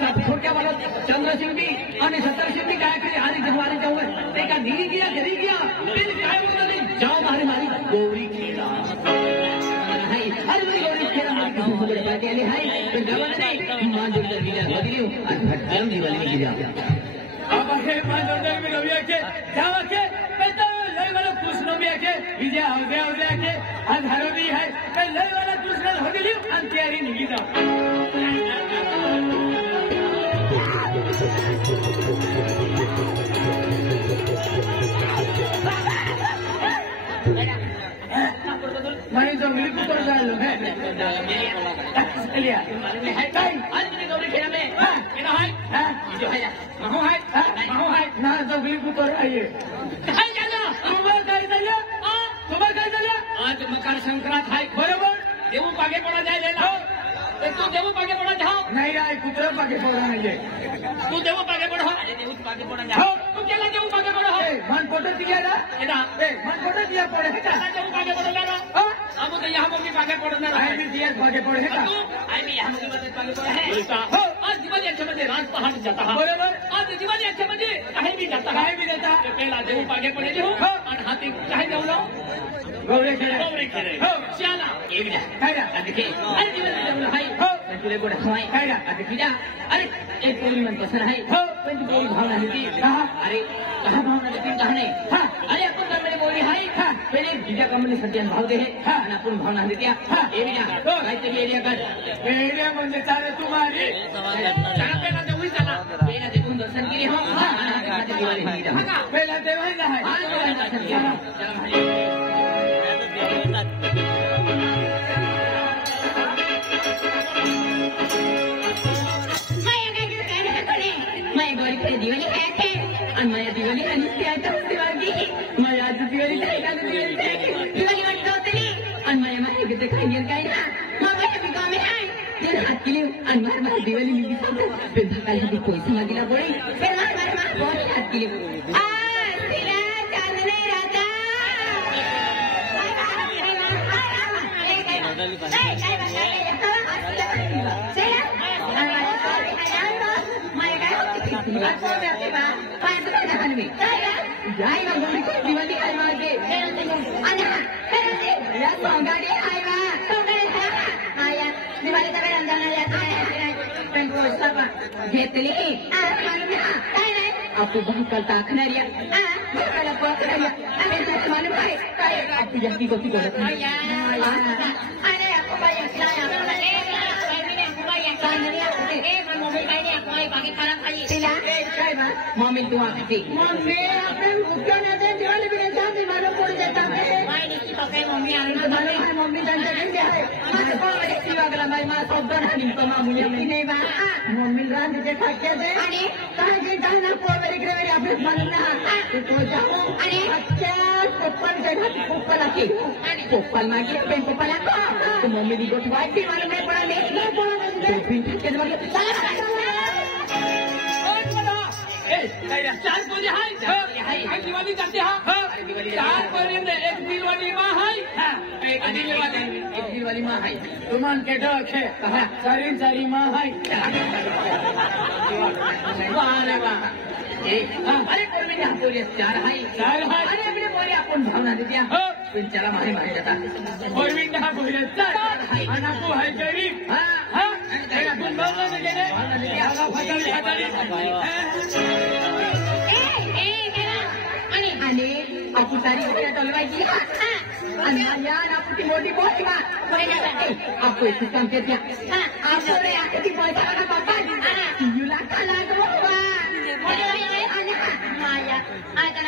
थोडक्या मला चंद्रशिल्पी आणि सतरशिल्पी काय केले आणि जवारी जाऊ ते का घरी गया ते काय बोलले जाओ मारी मारी गौरी खेळा अरे गौरी खेळा मारी पार्टी आली हाय पण जवान नाही मांजूर दिल्या बदलियो आणि भटकन दिवाळी की जा अब हे मांजूर में गौरी के जावा के लय वाला कृष्ण भी आके विजय आवदे आके अंधारो भी है लय वाला कृष्ण हो गेली आणि तयारी निघी जा मैं जंगली को कर जाए लोग है चलिए है काय आज की गौरी खेला में हां केना है जो है माहो है ना जंगली को कर आइए काय जाना तुम्हारे काय झालं आज मकर संक्रांत है बरोबर देऊ पागे पडा जायला तू देऊ पागे पडा जाओ नाही आहे कुत्रा पागे पडा नाहीये तू देऊ पागे पडा अरे देऊ पागे पडा जाओ तू केला देऊ पागे पडा मन फोटो दिया ना एदा मन फोटो दिया पडे का देऊ पागे पडा ना अब तो यहां मम्मी पागे पडणार आहे मी दिया पागे पडे का तू आई मी यहां मम्मी पागे पडा है हो आज दिवाळी अच्छा म्हणजे रात पहाट जाता बरोबर आज दिवाळी अच्छा म्हणजे काही भी जाता पहला देऊ पागे पडे हो आणि हाती काय जाऊ गौरी खेळे हो शाला एक जा काय रा देखी अरे दिवाळी हाय हो तुले गोड हवाय काय रा देखी जा अरे एक पोरी मन पसंद है हो पण ती पोरी भावना होती कहा अरे कहा भावना होती कहा नाही हां अरे आपण तर मेरे बोली हाय हां पहिले जिजा कंपनी सत्यान भाव दे हां आणि आपण भावना होती हां एरिया हो काहीतरी एरिया कर एरिया म्हणजे चाले तुम्हारी चला पहिला देऊ चला पहिला देखून दर्शन केले हो हां दिवाळी होई जा पहिला देवायला आहे हां दर्शन केला चला दिवाळी खायचे आणि माझ्या दिवाळी आणि दिवाळी माझ्या आज दिवाळी दिवाळी वाटत होते आणि माझ्या मागे ते खाई काय ना माझ्या बिकामे आहे ते हात केली आणि माझ्या दिवाळी निघी धकायसाठी पैसे मागिला बोळी हात केली दिवाळी काय मागे दिवाळीचा वेळ घेतली आपू भंकल टाकणाऱ्या मालूम आहे काय आपली जास्ती गोष्टी करत मम्मी तू आखती मम्मी आपण उद्यानात दिवाळी बिना जाते मला कोण देतात मम्मी आणि मम्मी त्यांच्याकडे आहे वागला बाई मला शब्द नाही मुली नाही बा मम्मी रांधीचे खाक्याचे आणि काय जे जाणार पोवेरी ग्रेवेरी आपल्याच मालूम ना तो जाऊ आणि अच्छा पप्पन चढा पप्पा लागते पप्पाला मागे पेन पप्पाला तो मम्मी दी गोष्ट वाटते मला नाही पडा चार पोरी हाय दिवाळी करते हा चार पोरींना एक दिवाळी मा हाय एक दिवाळी मा हाय तुमान के डोखे सारी सारी मा हाय अरे वा अरे पोरी हा पोरी चार हाय अरे आपले पोरी आपण भावना देत्या पण चला मारे मारे जातात पोरी हा पोरी चार हाय आणि आपू हाय गरीब हा आपण भावना देते भावना आणि आपली सारी गोष्ट टोलवायची आणि आपली मोठी बोटी आपको एक काम करते आपको ती पैसा बाबा युला का लागो माया आता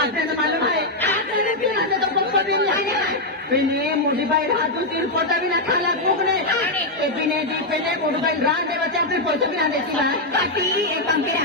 आपल्याला मालूम आहे पहिले मोठी बाई राहतो ती पोटा बिना खाला कोकणे पिणे ती पहिले मोठी बाई रान देवाचे आपले पोट बिना देते बाकी एक काम केला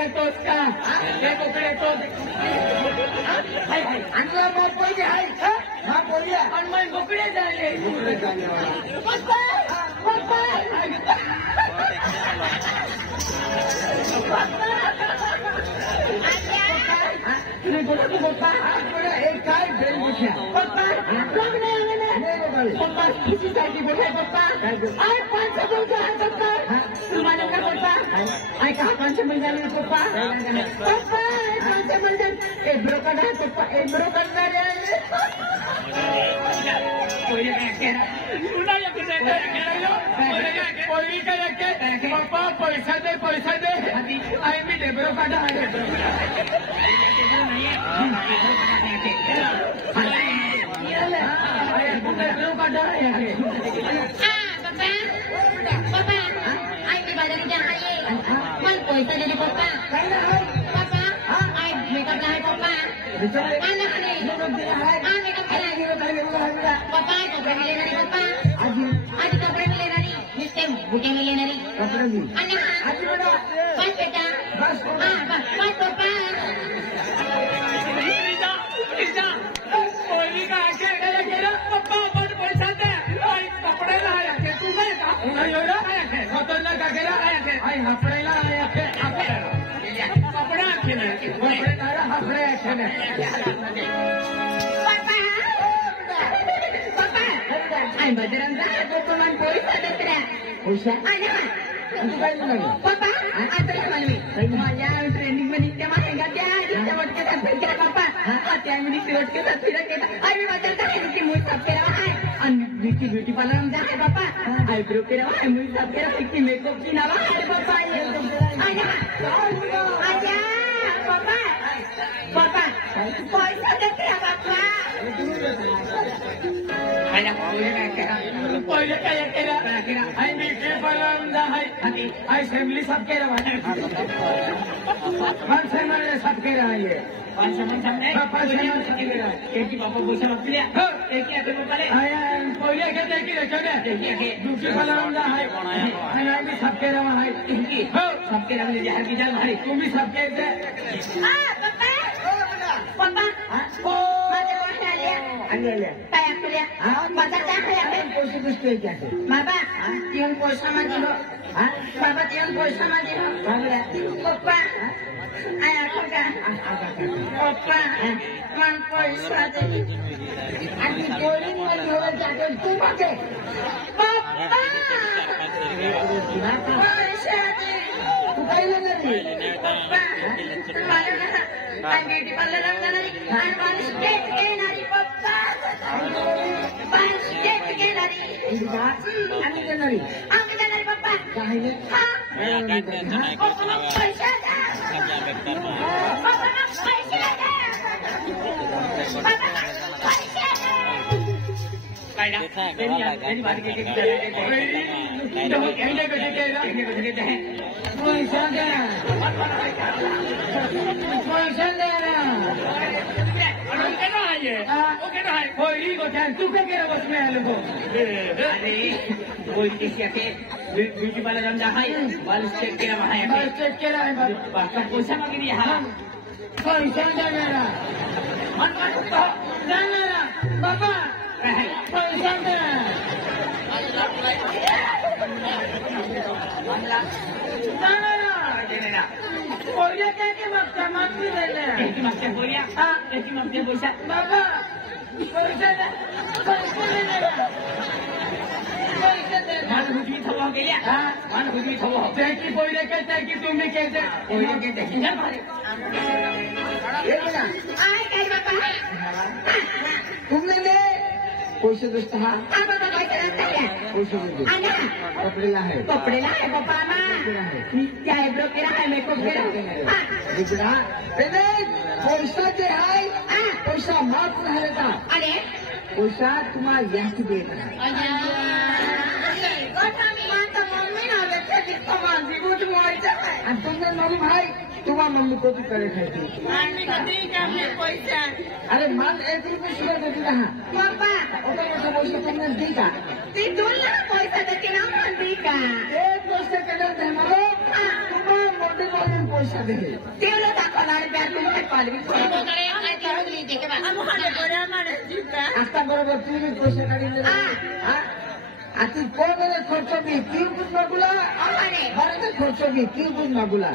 बोकडे तोच का ते बोकडे तोच आणला मग पहिले आहे हा बोलूया आणि मग बोकडे झाले तुम्ही बोला तू पप्पा एक काय बेल बुझ्या पप्पा पप्पा किसीसाठी बोलाय पप्पा आय 500 बोलतो आहे पप्पा तुम्हाला काय पप्पा आय का 500 मिल जाणे पप्पा पप्पा 500 मिल जाणे एक ब्रोकर आहे पप्पा एक ब्रोकर झाले कोई काय केला तुला या कुठे कोई काय के पप्पा पैसा दे आय मी डेब्रो काढा आहे पैसा देते पप्पा पप्पा आय मेकअप आहे पप्पा पप्पा कपडे मिळणारी पप्पा आधी कपडे मिळणारी नुसते बुटे मिळणारी आणि पाच बेटा पाच पप्पा पप्पा पण पैसा दे कपड्याला आहे तू काय का स्वतःला का केला आहे हपड्याला आहे कपडा हपडे पप्पा आई बजरंगा तुम्हाला पैसा देतल्या पैसा पप्पा आता माझ्या ट्रेनिंग मध्ये त्या माहिती त्या वटकेचा फिरकेला पप्पा त्या मिनिट वटकेचा फिरकेला आणि माझ्या काय मुळ साफ केला आहे आणि ब्युटी पार्लर मध्ये आहे पप्पा आयब्रो केला आहे मुळ साफ केला पिक्की मेकअप ची नाव आहे पप्पा पप्पा पप्पा पैसा देते पप्पा पहिले काय केला आई ब्युटी पार्लर मध्ये आहे आई फॅमिली साफ केला फॅमिली साफ केला आहे त्याची बाबा पैसा लागल्या पहिले ब्युटी पार्लर आहे आणि आम्ही साफ केला आहे साफ केला म्हणजे जहार की जाल भारी तुम्ही साफ केलं पप्पा पैसे दिसतोय बाबा तीन पैसा माझी बाबा तीन पैसा माझी पप्पा पप्पा मन पैसा दे आणि गोळी घेऊन जाते तू बघे पप्पा पैसा दे तू काय नाही पप्पा मला ब्युटी पार्लर जाणारी आणि मला स्टेट घेणारी पप्पा स्टेट घेणारी आम्ही घेणारी पप्पा काय पैसा तू काय केलं बस मिळालं अरे ब्युटी पार्लर बाल चेक केला चेक केला आहे पैसा मागितली हा पैसा देणारा बाबा पैसा देणारा पोरिया काय की मागच्या मागणी त्याची मागच्या पोरिया त्याची मागच्या पैसा बाबा पैसा मान हुजवी थवा गेल्या मान हुजवी थवा त्याची पोरिया काय त्याची तुम्ही काय पोरिया काय त्याची काय बाबा तुम्ही पैसे दोस्त हा पैसे कपडेला आहे पप्पा त्या आयब्रो केला आहे मेकअप केला पैसा जे आहे पैसा माफ झाले का अरे पैसा तुम्हाला जास्त देत आणि तुम्ही मम्मी भाई तुम्हाला मम्मी कधी करे खायची अरे मान 1 रुपये सुद्धा देते का पप्पा पैसा तुम्ही दी का ती पैसा देते ना म्हणते का एक गोष्ट करत आहे मला तुम्हाला मोठे म्हणून पैसा दे तेवढं दाखवणार तुम्ही पालवी आता बरोबर तुम्ही पैसे काढून आता कोण खर्च बी 3 गुण मागुला बरं खर्च बी 3 गुण मागुला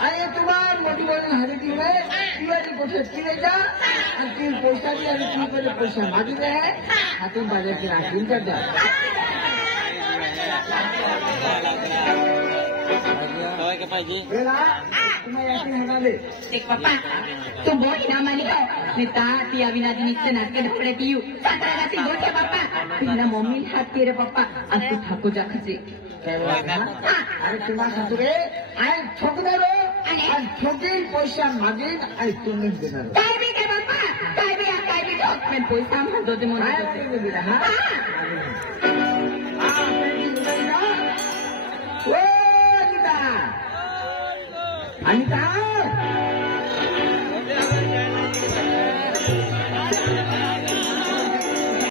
आणि तुम्हाला मोठी म्हणून हारी ती तिवारी पैसे तिने जा आणि 3 पैसा दी आणि 3 मध्ये पैसा मागितले आहे हातून बाजारची राखून करता पप्पा तू बोट ना मानी का मी ती अविनादी निघते नाटके ढोकड्यात येऊ साताराची गोष्ट पप्पा तिला मम्मी हात के रे पप्पा आणि तू ठाकू जाखचे अरे तुम्हाला सांगतो रे आणि ठोकणार आणि ठोकेल पैसा मागेल आणि तुम्ही देणार काय बी काय पप्पा काय बी ठोक पण पैसा म्हणत होते म्हणून अनिता